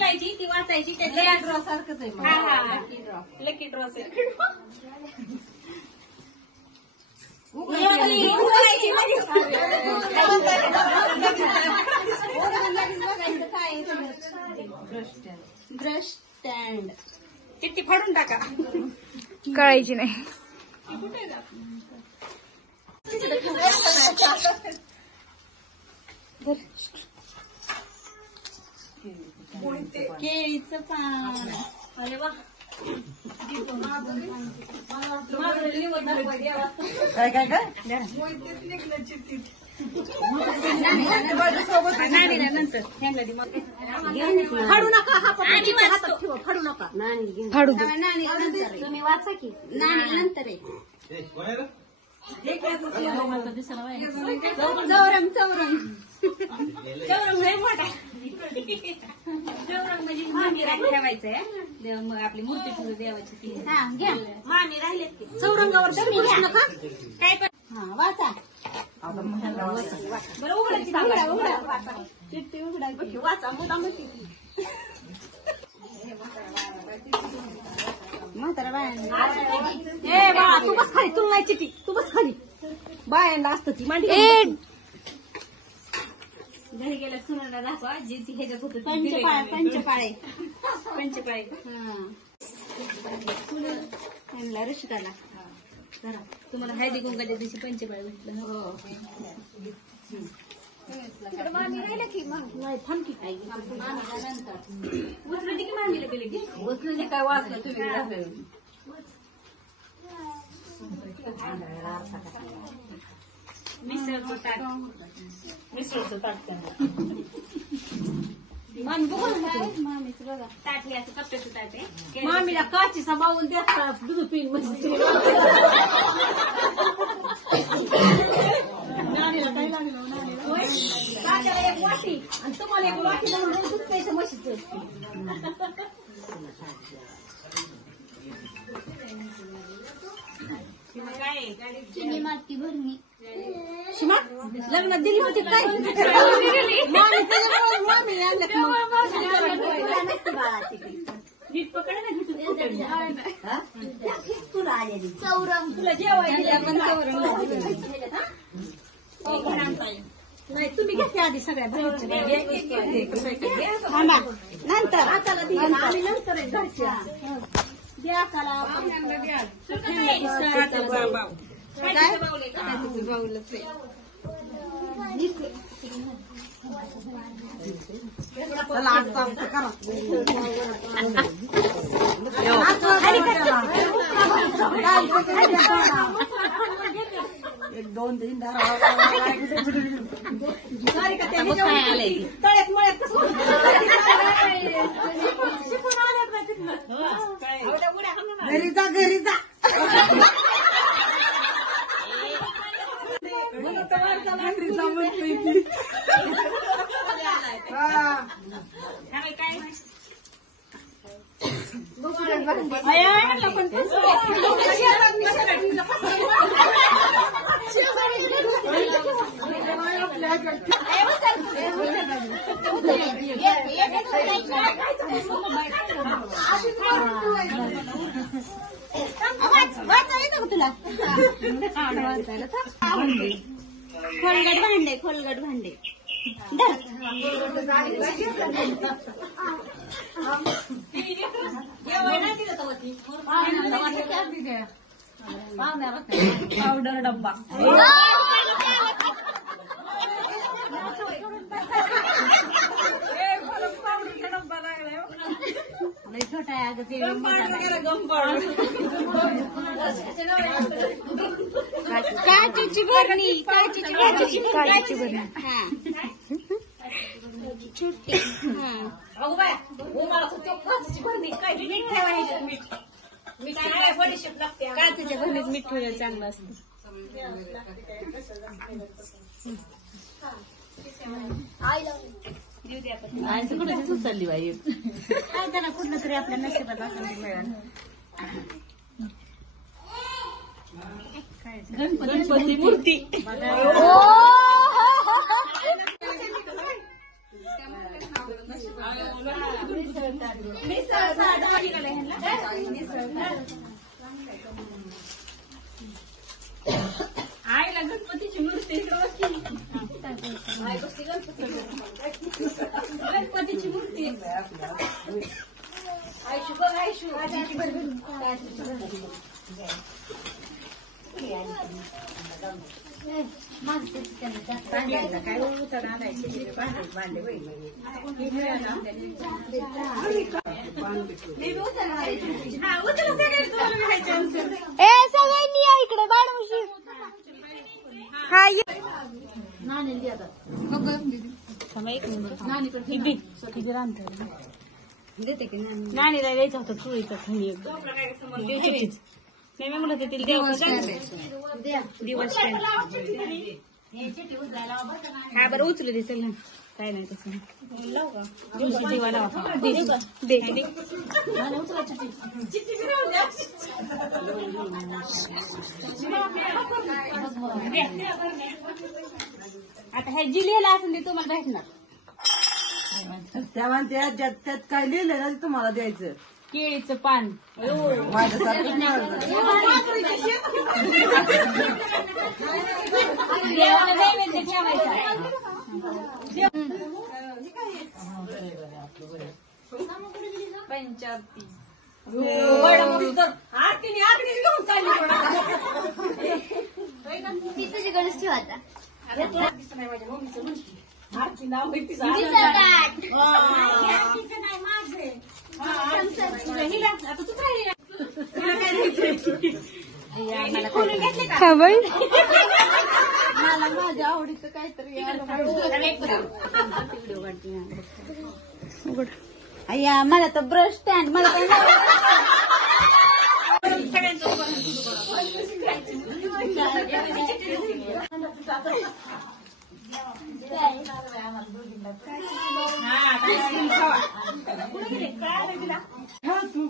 उचलायची ती वाचायची त्याच्या ड्रॉ सारखंच आहे. लकी ड्रॉ ब्रश स्टँड चिठ्ठी फाडून टाका कळायची नाही. केळीचं पान. अरे वा काय काय काय फाडू नका हातात ठेवा फाडू नका. फाडू तुम्ही वाचा की नाणी नंतर आहे. चौरंग चौरंग चौरंग लय मोठा. चौरंग म्हणजे मामी राखी ठेवायचंय मग आपली मूर्ती ठेवू देवाची ती. घ्या मामी राहिलेत ते चौरंगावर बसू नका काय पण. हा वाचा बरं उघडा चिठ्ठी उघडा वाचा मुद्दाम म्हातारा बायांना. ए बाळा तू बस खाली तुला नाही चिठ्ठी तू बस खाली. बायांना असतं ती मांडी घरी गेल्या सुनाला दाखवा जी ती ह्याच्यात होत. पंचपाळे पंचपाळे त्यांना रशिकाला जरा तुम्हाला हळदी कुंकाच्या दिवशी पंचपाळे भेटलं. हो मामी राहिलं की नाही थांबकी काय नंतर उचलं की मामीला दिले की उचलं काय वाचलं तुम्ही. मिसळचं ताट मिसळचं ताट मामी बघा मामीच बघा ताट हे असं कप्प्याचं ताट आहे. मामीला काचीचा बाऊल द्या दूध पिन म्हणजे नाणीला काय लागलं ताटाला एक वाटी आणि तुम्हाला एक वाटी म्हणून दूध प्यायचं म्हशीचं चिनी माती भरणी. शिमा लग्नात दिली होती काय चौरंग तुला जेवायला नाही तुम्ही घेतल्या आधी सगळ्या नंतर आताला दिली आम्ही नंतर घरच्या द्या काला एक दोन तीन तळ्यात मळ्यात कसं घरी जा घरी जा. खोलगट भांडे खोलगट भांडे पावडर डब्बा छोटा आहे काचेची भरणी काचेची भरणी हा छोटी अगो बाय काचेची भरणी काय मीठ ठेवायचं मीठ मीठ काय बडीशेप लागते काचेच्या भरणीत मीठ ठेवलं चांगलं असतं. कुठे सुचली बाई काय त्याला कुठलं तरी आपल्या नशिबात असं मिळालं. गणपती मूर्ती आईला गणपतीची मूर्ती गणपतीची मूर्ती आयशू बघ आयशू काय उतर आणायचे भांडे ए सगळ्यांनी या इकडे बाळमुशी हा नानीला द्यायचं होतं चुळीचं खाली एकदम नाही म्हणलं ते दिवस हा बरं उचलू दे चल काय नाही तसं दिवा लावा दे आता हे जी लिहिलं असेल ते तुम्हाला भेटणार तेव्हा त्यात काय लिहिलंय ना ते तुम्हाला द्यायचं केळीचं पान माझ्यासारखं देवाला नैवेद्य ठेवायचा पंचावती तुझी गणेश ठेवायचा मला माझ्या आवडीचं काहीतरी अय्या मला तर ब्रश स्टँड मला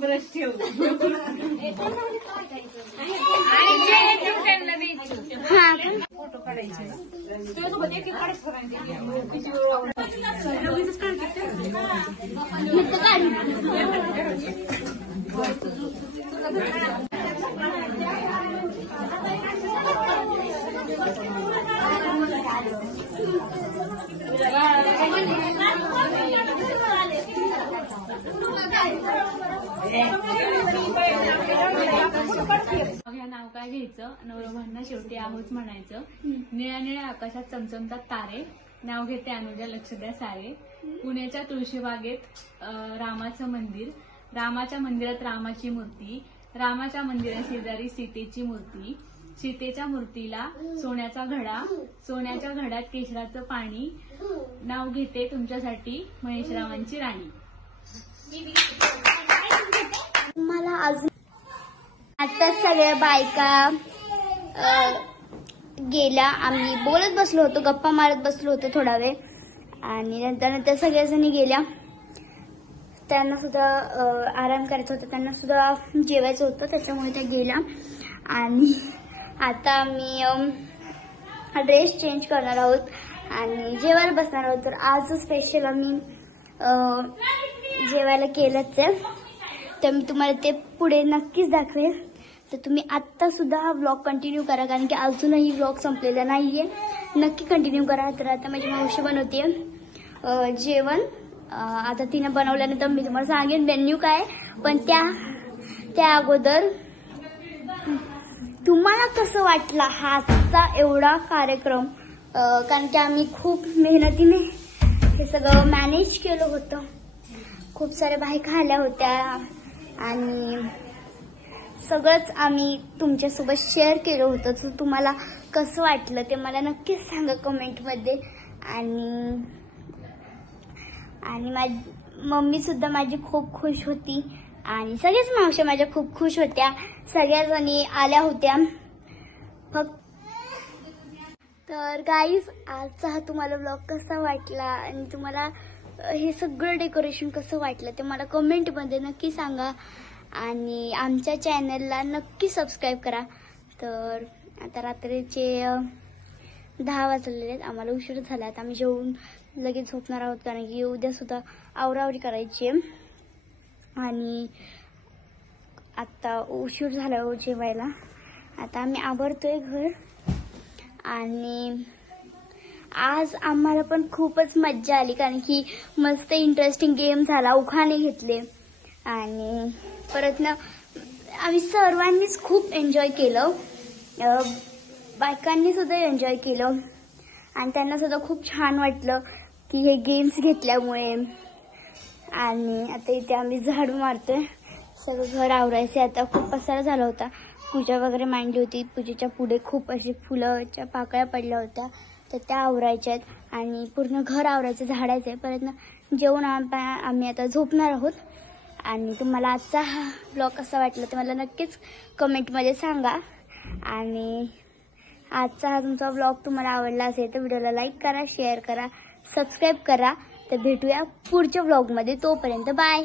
ब्रश ठेव फोटो काढायचे नाव काय घ्यायचं नवरोबांना शेवटी आहोत म्हणायचं निळ्या निळ्या आकाशात चमचमतात तारे नाव घेते अनुजा लक्ष द्या सारे पुण्याच्या तुळशीबागेत रामाचं मंदिर रामाच्या मंदिरात रामाची मूर्ती रामाच्या मंदिराशेजारी सीतेची मूर्ती सीतेच्या मूर्तीला सोन्याचा घडा सोन्याच्या घड्यात केशराचं पाणी नाव घेते तुमच्यासाठी महेशरावांची राणी मला अजून आता सगळ्या बायका गेल्या आम्ही बोलत बसलो होतो गप्पा मारत बसलो होतो थोडा वेळ आणि नंतर सगळ्याजणी गेल्या त्यांना सुद्धा आराम करायचा होता त्यांना सुद्धा जेवायचं होतं त्याच्यामुळे त्या गेल्या आणि आता आम्ही ड्रेस चेंज करणार आहोत आणि जेवायला बसणार आहोत तर आज स्पेशल आम्ही जेवायला केलंच आहे तर मी तुम्हाला ते पुढे नक्कीच दाखवेल तर तुम्ही आत्ता सुद्धा हा व्लॉग कंटिन्यू करा कारण की अजूनही व्लॉग संपलेला नाहीये नक्की कंटिन्यू करा तर आता माझी मावशी बनवते जेवण आता तिनं बनवल्यानंतर मी तुम्हाला सांगेन मेन्यू काय पण त्या अगोदर तुम्हाला कसं वाटला हाचा एवढा कार्यक्रम कारण की आम्ही खूप मेहनतीने हे सगळं मॅनेज केलं होतं खूप साऱ्या बायका आल्या होत्या आणि सगळंच आम्ही तुमच्यासोबत शेअर केलं होतं तर तुम्हाला कसं वाटलं ते मला नक्कीच सांगा कमेंटमध्ये आणि माझी मम्मी सुद्धा माझी खूप खुश होती आणि सगळ्याच मावश्या माझ्या खूप खुश होत्या सगळ्या जणी आल्या होत्या फक्त तर गाईज आजचा हा तुम्हाला व्लॉग कसा वाटला आणि तुम्हाला हे सगळं डेकोरेशन कसं वाटलं ते मला कमेंटमध्ये नक्की सांगा आणि आमच्या चॅनलला नक्की सबस्क्राईब करा तर आता रात्रीचे 10 वाजलेले आहेत आम्हाला उशीर झाला आम्ही जेवून लगेच झोपणार आहोत, कारण की उद्या सुद्धा आवरावरी करायची आहे. आणि आता उशीर झाला हो जेवायला. आता आम्ही आवरतोय घर. आणि आज आम्हाला पण खूपच मज्जा आली, कारण की मस्त इंटरेस्टिंग गेम झाला. उखाणे घेतले आणि परत ना आम्ही सर्वांनीच खूप एन्जॉय केलं. बायकांनी सुद्धा एन्जॉय केलं आणि त्यांना सुद्धा खूप छान वाटलं की हे गेम्स घेतल्यामुळे. आणि आता इथे आम्ही झाडू मारतोय. सगळं घर आवरायचे. आता खूप पसारा झाला होता. पूजा वगैरे मांडली होती. पूजेच्या पुढे खूप अशी फुलाच्या पाकळ्या पडल्या होत्या, तर त्या आवरायच्या आहेत. आणि पूर्ण घर आवरायचं, झाडायचं आहे. परत ना जेवण आम्ही आता झोपणार आहोत. आणि तुम्हाला आजचा हा ब्लॉग कसा वाटला ते मला नक्कीच कमेंटमध्ये सांगा. आणि आजचा हा तुमचा ब्लॉग तुम्हाला आवडला असेल तर व्हिडिओला लाईक करा, शेअर करा, सबस्क्राईब करा. तर भेटूया पुढच्या ब्लॉगमध्ये. तोपर्यंत बाय.